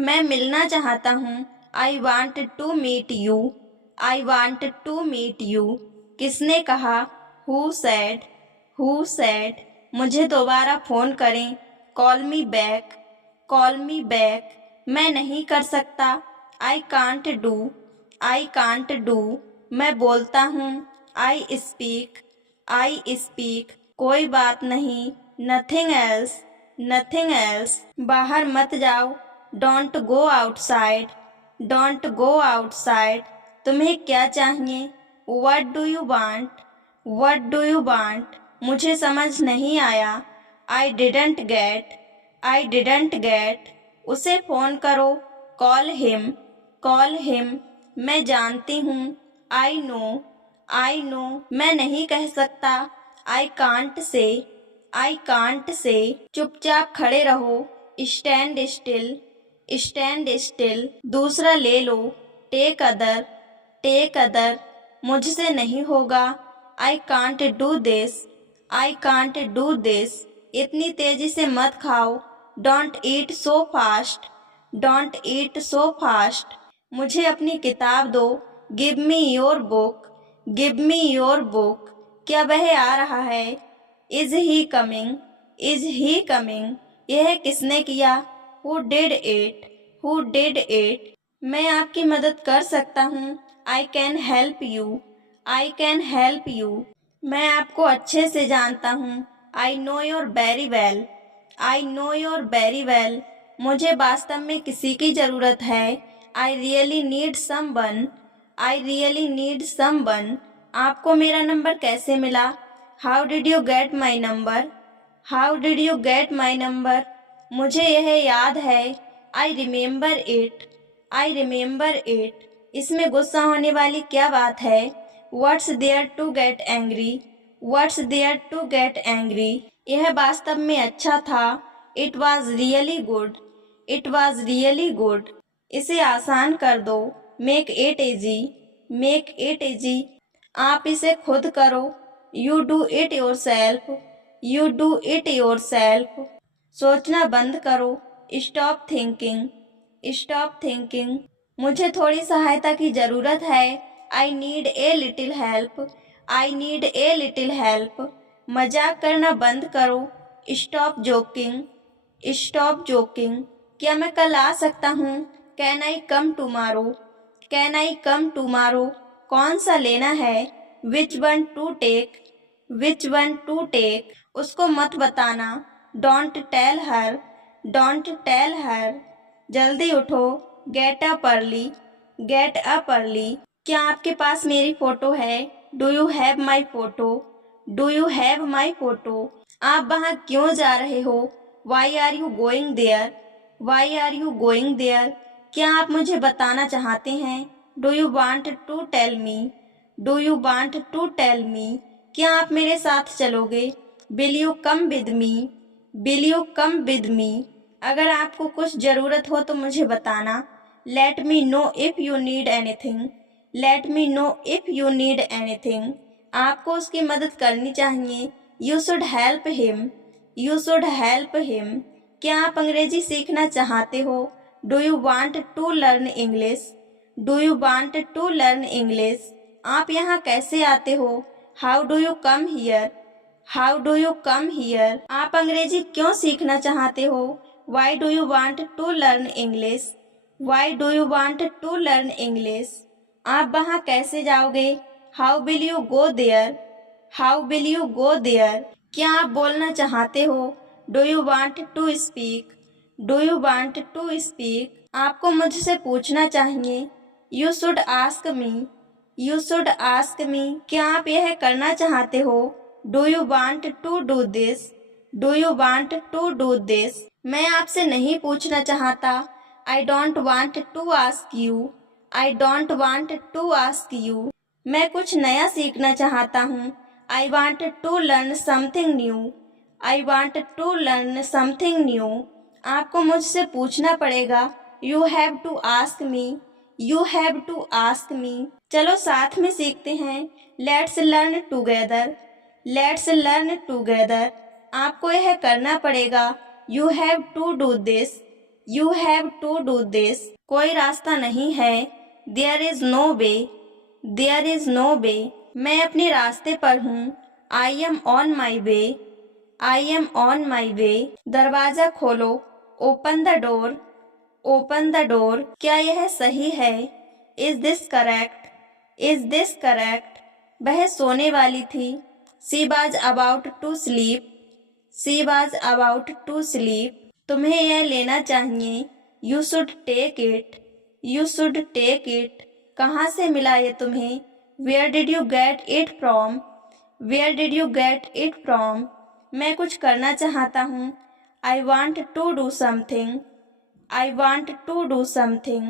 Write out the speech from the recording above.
मैं मिलना चाहता हूँ। I want to meet you. I want to meet you. किसने कहा? Who said. Who said. मुझे दोबारा फ़ोन करें। Call me back. Call me back. मैं नहीं कर सकता। I can't do. I can't do. मैं बोलता हूँ। I speak. I speak. कोई बात नहीं। Nothing else. Nothing else. बाहर मत जाओ। Don't go outside. Don't go outside. तुम्हें क्या चाहिए? What do you want. What do you want. मुझे समझ नहीं आया। I didn't get. I didn't get. उसे फ़ोन करो। Call him. Call him. मैं जानती हूँ। I know. I know. मैं नहीं कह सकता। I can't say. I can't say. चुपचाप खड़े रहो। Stand still. Stand still. दूसरा ले लो। Take other. Take other. मुझसे नहीं होगा। I can't do this. I can't do this. इतनी तेजी से मत खाओ। Don't eat so fast. Don't eat so fast. मुझे अपनी किताब दो। Give me your book. Give me your book. क्या वह आ रहा है? Is he coming. Is he coming. यह किसने किया? Who did it. Who did it. मैं आपकी मदद कर सकता हूँ। I can help you. I can help you. मैं आपको अच्छे से जानता हूँ। I know your very well. I know your very well. मुझे वास्तव में किसी की ज़रूरत है। I really need someone. I really need someone. आपको मेरा नंबर कैसे मिला? How did you get my number. How did you get my number. मुझे यह याद है। आई remember it. I remember it. इसमें गुस्सा होने वाली क्या बात है? What's there to get angry. What's there to get angry. यह वास्तव में अच्छा था। It was really good. It was really good. इसे आसान कर दो। Make it easy. Make it easy. आप इसे खुद करो। You do it yourself. You do it yourself. सोचना बंद करो। Stop thinking. Stop thinking. मुझे थोड़ी सहायता की ज़रूरत है। आई need a little help. I need a little help. मजाक करना बंद करो। Stop joking. Stop joking. क्या मैं कल आ सकता हूँ? Can I come tomorrow. Can I come tomorrow. कौन सा लेना है? Which one to take. Which one to take. उसको मत बताना। Don't tell her. Don't tell her. जल्दी उठो। Get up early. Get up early. क्या आपके पास मेरी फ़ोटो है? Do you have my photo. Do you have my photo. आप वहाँ क्यों जा रहे हो? Why are you going there. Why are you going there. क्या आप मुझे बताना चाहते हैं? Do you want to tell me. Do you want to tell me. क्या आप मेरे साथ चलोगे? Will you come with me. Will you come with me. अगर आपको कुछ ज़रूरत हो तो मुझे बताना। Let me know if you need anything. Let me know if you need anything. आपको उसकी मदद करनी चाहिए। You should help him. You should help him. क्या आप अंग्रेजी सीखना चाहते हो? Do you want to learn English. Do you want to learn English. आप यहाँ कैसे आते हो? How do you come here. How do you come here. आप अंग्रेजी क्यों सीखना चाहते हो? Why do you want to learn English. Why do you want to learn English. आप वहाँ कैसे जाओगे? How will you go there. How will you go there. क्या आप बोलना चाहते हो? Do you want to speak. Do you want to speak. आपको मुझसे पूछना चाहिए। You should ask me. You should ask me. क्या आप यह करना चाहते हो? Do you want to do this. Do you want to do this. मैं आपसे नहीं पूछना चाहता। I don't want to ask you. I don't want to ask you. मैं कुछ नया सीखना चाहता हूँ। I want to learn something new. I want to learn something new. आपको मुझसे पूछना पड़ेगा। You have to ask me. You have to ask me. चलो साथ में सीखते हैं। Let's learn together. Let's learn together. आपको यह करना पड़ेगा। You have to do this. You have to do this, कोई रास्ता नहीं है। There is no way, there is no way, मैं अपने रास्ते पर हूँ। I am on my way, I am on my way, दरवाजा खोलो। Open the door, open the door, क्या यह सही है? Is this correct, is this correct, वह सोने वाली थी। She was about to sleep, she was about to sleep, तुम्हें यह लेना चाहिए। You should take it, you should take it, कहाँ से मिला ये तुम्हें? Where did you get it from, where did you get it from, मैं कुछ करना चाहता हूँ। I want to do something, I want to do something,